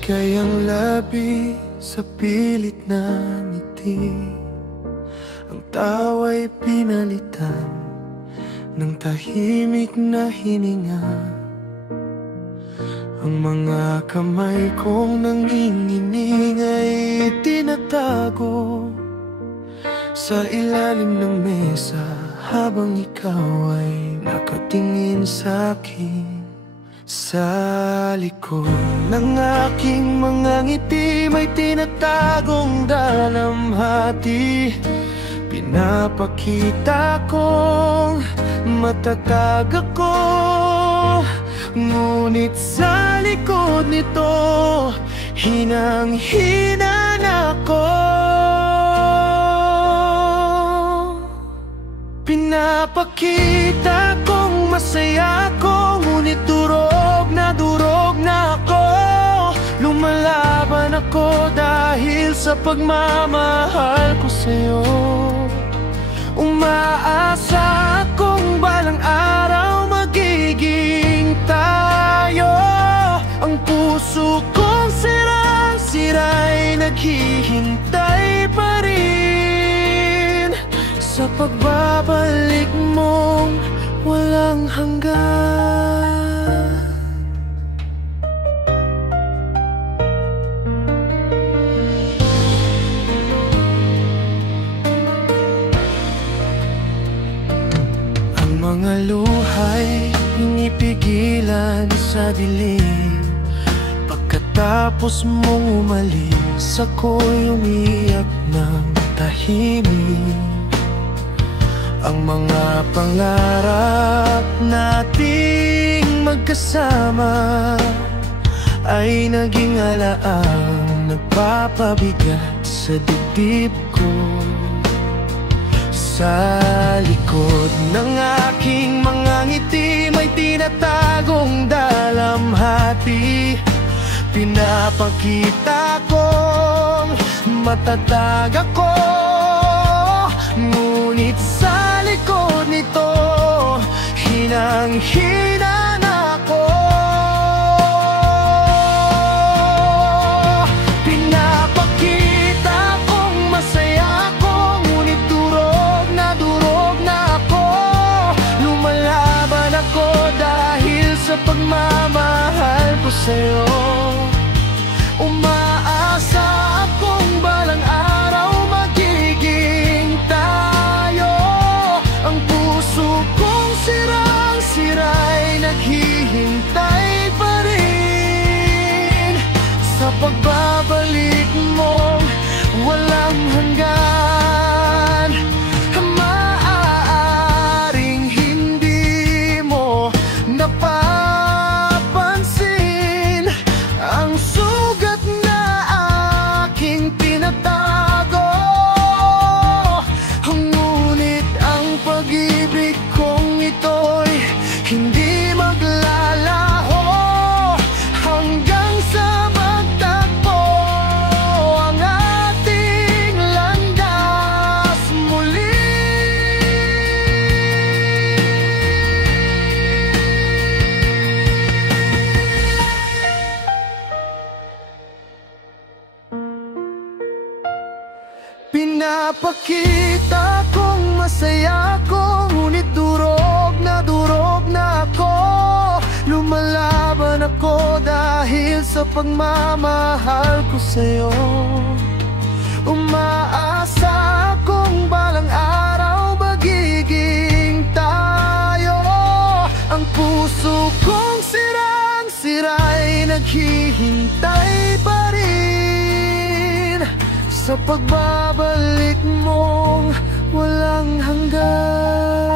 kayang labi sa pilit na ngiti, ang tawa'y pinalitan ng tahimik na hininga. Ang mga kamay kong nanginginig ay tinatago sa ilalim ng mesa, habang ikaw ay nakatingin sa akin. Sa likod ng aking mga ngiti may tinatagong dalamhati. Pinapakita kong matatag ako, ngunit sa likod nito hinang-hina na ako. Pinapakita kong masaya ako, ngunit durog na ako. Lumalaban ako dahil sa pagmamahal ko sa'yo. Umaasa akong balang araw magiging tayo. Ang puso kong sirang-sira'y naghihintay pa rin sa pagbabalik mong walang hanggan. Ang mga luha'y pinipigilan sa dilim. Pagkatapos mong umalis, ako'y umiyak ng tahimik. Ang mga pangarap nating magkasama ay naging alaang nagpapabigat sa dibdib ko. Sa likod ng aking mga ngiti may tinatagong dalamhati. Pinapakita kong matatag ako, ngunit sa likod nito hinang-hina na ako. Pinapakita kong masaya ako, ngunit durog na ako. Lumalaban ako dahil sa pagmamahal ko sa'yo. Umaasa akong balang araw magiging tayo. Ang puso kong sirang-sira'y naghihintay pa rin sa pagbabalik mong walang hanggan. Maaaring hindi mo napapansin ang sugat na aking pinatago, ngunit ang pag-ibig kong ito'y hindi maglalaho hanggang sa magtagpo ang ating landas muli. Pinapakita kong masaya ako, ngunit durog na ako. Lumalaban ako dahil sa pagmamahal ko sa'yo. Umaasa akong balang araw magiging tayo. Ang puso kong sirang-sira'y naghihintay pa rin sa pagbabalik mong walang hanggan.